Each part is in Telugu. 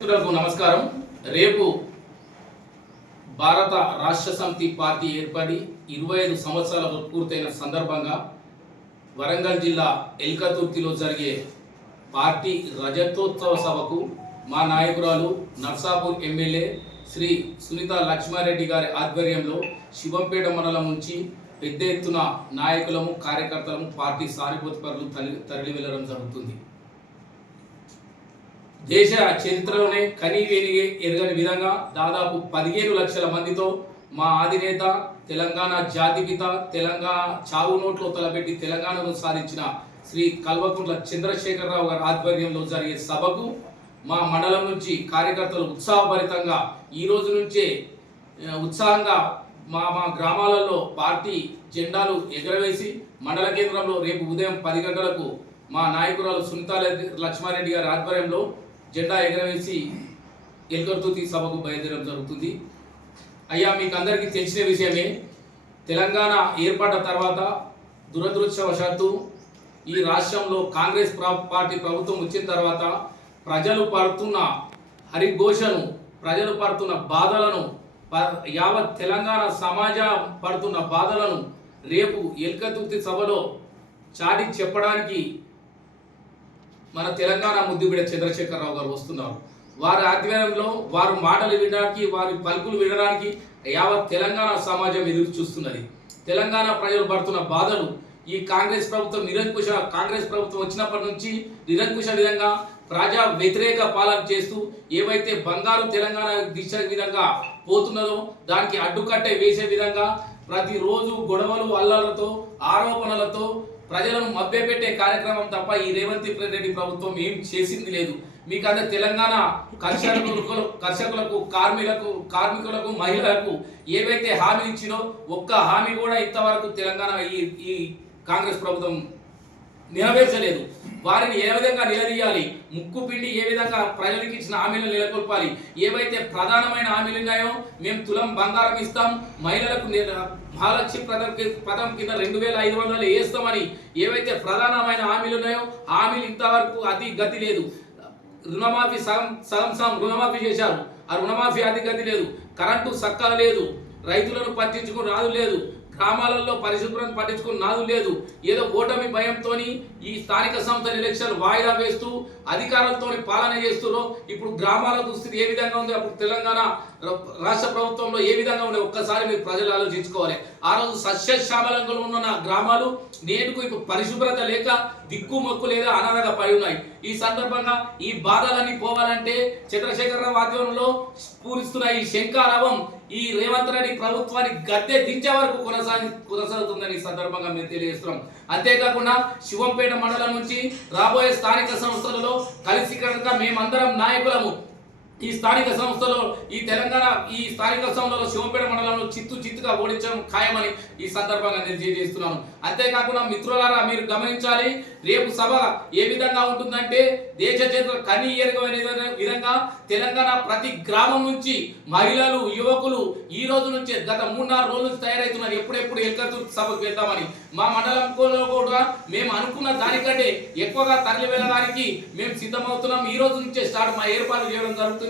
మిత్రులకు నమస్కారం. రేపు భారత రాష్ట్ర సమితి పార్టీ ఏర్పడి 25 సంవత్సరాలు పూర్తయిన సందర్భంగా వరంగల్ జిల్లా ఎల్కతుర్తిలో జరిగే పార్టీ రజతోత్సవ సభకు మా నాయకురాలు నర్సాపూర్ ఎమ్మెల్యే శ్రీ సునీత లక్ష్మారెడ్డి గారి ఆధ్వర్యంలో శివంపేట మండలం నుంచి పెద్ద ఎత్తున నాయకులము కార్యకర్తలము పార్టీ సానుభూతిపరులు తరలి వెళ్లడం జరుగుతుంది. దేశ చరిత్రలోనే కనీవేని ఎరగని విధంగా దాదాపు 15 లక్షల మందితో మా అధినేత తెలంగాణ జాతిపిత తెలంగాణ చావు నోట్లో తలపెట్టి తెలంగాణను సాధించిన శ్రీ కల్వకుంట్ల చంద్రశేఖరరావు గారి ఆధ్వర్యంలో జరిగే సభకు మా మండలం నుంచి కార్యకర్తలు ఉత్సాహభరితంగా ఈ రోజు నుంచే ఉత్సాహంగా మా గ్రామాలలో పార్టీ జెండాలు ఎగరవేసి మండల కేంద్రంలో రేపు ఉదయం 10 గంటలకు మా నాయకురాలు సునీత లక్ష్మారెడ్డి గారి ఆధ్వర్యంలో జెండా ఎగరవేసి ఎల్కతుర్తి సభకు బయలుదేరడం జరుగుతుంది. అయ్యా, మీకు అందరికీ తెలిసిన విషయమే, తెలంగాణ ఏర్పడ్డ తర్వాత దురదృష్టవశాత్తు ఈ రాష్ట్రంలో కాంగ్రెస్ పార్టీ ప్రభుత్వం వచ్చిన తర్వాత ప్రజలు పడుతున్న హరిఘోషను, ప్రజలు పడుతున్న బాధలను, యావత్ తెలంగాణ సమాజం పడుతున్న బాధలను రేపు ఎల్కతుర్తి సభలో చాటి చెప్పడానికి మన తెలంగాణ ముద్దుబిడ్డ చంద్రశేఖరరావు గారు వస్తున్నారు. వారి ఆధ్వర్యంలో వారి మాటలు వినడానికి, వారి పలుకులు వినడానికి యావత్ తెలంగాణ సమాజం ఎదురు చూస్తున్నది. తెలంగాణ ప్రజలు పడుతున్న బాధలు ఈ కాంగ్రెస్ ప్రభుత్వం వచ్చినప్పటి నుంచి నిరంకుశ విధంగా ప్రజా వ్యతిరేక పాలన చేస్తూ ఏవైతే బంగారు తెలంగాణ దిశ విధంగా పోతున్నదో దానికి అడ్డుకట్టే వేసే విధంగా ప్రతిరోజు గొడవలు అల్లర్లతో ఆరోపణలతో ప్రజలను మభ్యపెట్టే కార్యక్రమం తప్ప ఈ రేవంత్ రెడ్డి ప్రభుత్వం ఏం చేసింది లేదు. మీకు అదే తెలంగాణ కర్షకులకు కార్మికులకు మహిళలకు ఏవైతే హామీ ఇచ్చినో ఒక్క హామీ కూడా ఇంతవరకు తెలంగాణ ఈ కాంగ్రెస్ ప్రభుత్వం నెరవేర్చలేదు. వారిని ఏ విధంగా నిలదీయాలి, ముక్కు పిండి ఏ విధంగా ప్రజలకు ఇచ్చిన హామీలను నెలకొల్పాలి, ఏవైతే ప్రధానమైన హామీలు ఉన్నాయో మేము తులం బంగారం ఇస్తాం, మహిళలకు మహాలక్ష్మి పథకం కింద 2500 వేస్తామని ఏవైతే ప్రధానమైన హామీలు ఉన్నాయో హామీలు ఇంతవరకు అది గతి లేదు. రుణమాఫీ సగం రుణమాఫీ చేశారు, ఆ రుణమాఫీ అది గతి లేదు. కరెంటు సక్కగా లేదు, రైతులను పట్టించుకుని రాదు లేదు, గ్రామాలలో పరిశుభ్రం పట్టించుకుని నాదు లేదు. ఏదో ఓటమి భయంతో ఈ స్థానిక సంస్థల ఎలక్షన్ వాయిదా వేస్తూ అధికారులతో పాలన చేస్తున్నారో ఇప్పుడు గ్రామాల దుస్థితి ఏ విధంగా ఉంది, అప్పుడు తెలంగాణ రాష్ట్ర ప్రభుత్వంలో ఏ విధంగా ఉండే ఒక్కసారి మీరు ప్రజలు ఆలోచించుకోవాలి. ఆ రోజు సస్యశ్యామలంగా ఉన్న గ్రామాలు నేడుకు ఇప్పుడు పరిశుభ్రత లేక దిక్కుమొక్కు లేదా అనాథగా పడి ఉన్నాయి. ఈ సందర్భంగా ఈ బాధలన్నీ పోవాలంటే చంద్రశేఖరరావు ఆధ్వర్యంలో పూరిస్తున్న ఈ శంఖారావం ఈ రేవంత్ రెడ్డి ప్రభుత్వాన్ని గద్దె దించే వరకు కొనసాగుతుందని ఈ సందర్భంగా మేము తెలియజేస్తున్నాం. అంతేకాకుండా శివంపేట మండలం నుంచి రాబోయే స్థానిక సంస్థలలో కలిసి కనుక మేమందరం నాయకులము ఈ స్థానిక సంస్థలో ఈ స్థానిక సంస్థలో శివంపేట మండలంలో చిత్తుగా ఓడించడం ఖాయమని ఈ సందర్భంగా నేను తెలియజేస్తున్నాను. అంతేకాకుండా మిత్రులారా, మీరు గమనించాలి, రేపు సభ ఏ విధంగా ఉంటుందంటే దేశ చరిత్ర కనీ ఎరుగైన విధంగా తెలంగాణ ప్రతి గ్రామం నుంచి మహిళలు యువకులు ఈ రోజు నుంచి గత 3-4 రోజుల నుంచి తయారవుతున్నారు. ఎప్పుడెప్పుడు ఎల్కతుర్తి సభకు వెళ్తామని మా మండలంలో కూడా మేము అనుకున్న దానికంటే ఎక్కువగా తరలి వెళ్ళడానికి మేము సిద్ధమవుతున్నాం. ఈ రోజు నుంచే మా ఏర్పాటు చేయడం జరుగుతుంది.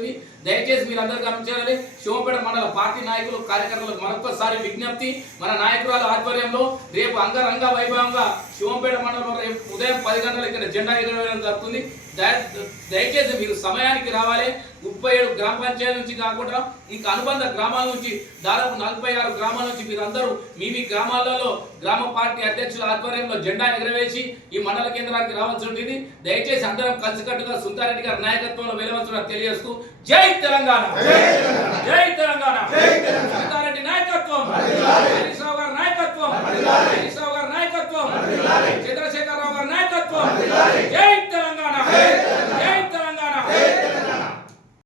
దయచేసి మీరందరూ గమనించాలని శివంపేట మండల పార్టీ నాయకులు కార్యకర్తలకు మరొకసారి విజ్ఞప్తి. మన నాయకురాల ఆధ్వర్యంలో రేపు అంగరంగ వైభవంగా శివంపేట మండలంలో రేపు ఉదయం 10 గంటలకు ఇక్కడ జెండా ఎగరవేయడం జరుగుతుంది. దయచేసి మీరు సమయానికి రావాలి. 37 గ్రామ పంచాయతీల నుంచి కాకుండా ఇంకా అనుబంధ గ్రామాల నుంచి దాదాపు 46 గ్రామాల నుంచి మీరందరూ మీ గ్రామాలలో గ్రామ పార్టీ అధ్యక్షుల ఆధ్వర్యంలో జెండా ఎగరవేసి ఈ మండల కేంద్రానికి రావాల్సి ఉంటుంది. దయచేసి అందరం కలిసికట్టుగా సుందారెడ్డి గారి నాయకత్వంలో వెళ్ళవలసిన తెలియజేస్తూ జై తెలంగాణ, జై తెలంగాణ, సుందారెడ్డి నాయకత్వం, హరీష్ రావు గారి నాయకత్వం, చంద్రశేఖరరావు గారి నాయకత్వం, జై